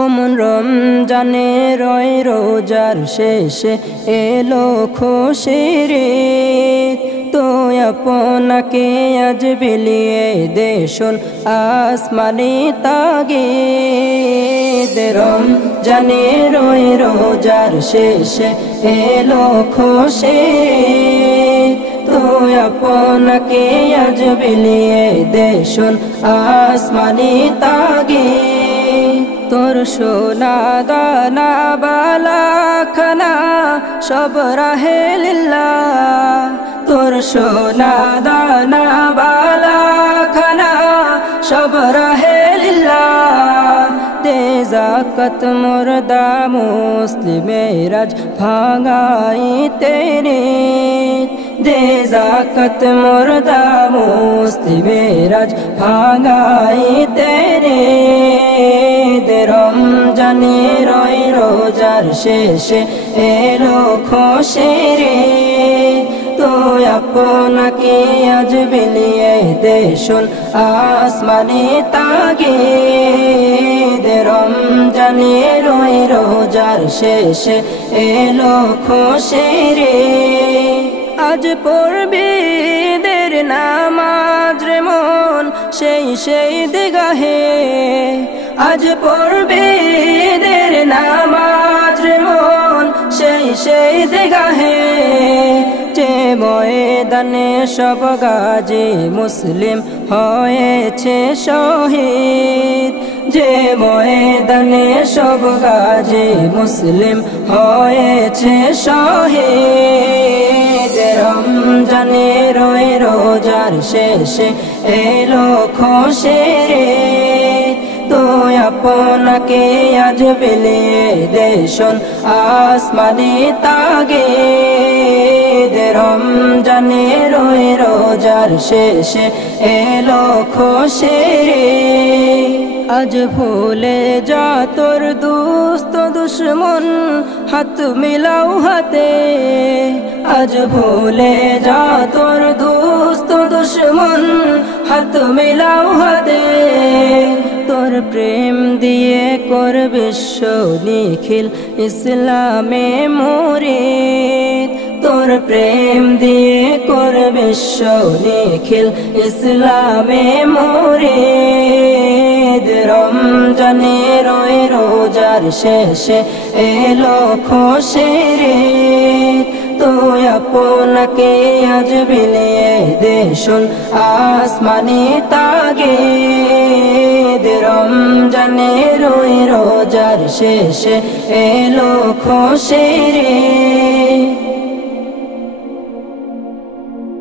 ওমন রমজানে রয় রোজার শেষে এলো খুশির ঈদ, তো আপনাকে আজ বিলিয়ে দেশুন আসমানি তাগিদ। রমজানে রয় রোজার শেষে এলো খুশির ঈদ, তো আপনাকে আজ বিলিয়ে দেশুন আসমানি তাগিদ। তোর সোনা দানা বালা খানা সব রাহে লিল্লাহ, তোর সোনা দানা বালা খানা সব রাহে লিল্লাহ। দে যাকাত মুর্দা মুসলিমের আজ ভাঙাইতে নিত, দে যাকাত মুর্দা মুসলিমের আজ ভাঙাইতে নিত। রমজানে রয় রোজার শেষে এলো খুশির ঈদ, তো আপনাকে আজ বিলিয়ে দেশুন আসমানি তাগিদ। রমজানে রয় রোজার শেষে এলো খুশির ঈদ, আজ পড়বি ঈদের নামাজ রে মন সেই দিগাহে, আজ পড়বি ঈদের নামাজ রে মন সেই দিগাহে। যে ময়দানে সব গাজী মুসলিম হয়েছে শহীদ, যে ময়দানে সব গাজী মুসলিম হয়েছে শহীদ। রমজানে রয় রোজার শেষে এলো খুশির ঈদ, তো আপনাকে আজ বিলিয়ে দেশুন আসমানি তাগিদ। রমজানে রয় রোজার শেষে এলো খুশির ঈদ, আজ ভুলে যা তোর দুস্ত দুশ্মন হাত মিলাও হাতে, আজ ভুলে যা তোর দুস্ত দুশ্মন হাত মিলাও হাতে। তোর প্রেম দিয়ে কর বিশ্ব নিখিল ইসলামে মুরিদ, তোর প্রেম দিয়ে কর বিশ্ব নিখিল ইসলামে মুরিদ। রমজানে রয় রোজার শেষে এলো খুশির ঈদ, তো আপনাকে আজ বিলিয়ে দেশুন আসমানি তাগিদ। রমজানে রমজানে রয় রোজার শেষে এলো খুশির ঈদ, তো আপনাকে আজ বিলিয়ে দেশুন আসমানি তাগিদ। রমজানে রয় রোজার শেষে এলো খুশির ঈদ,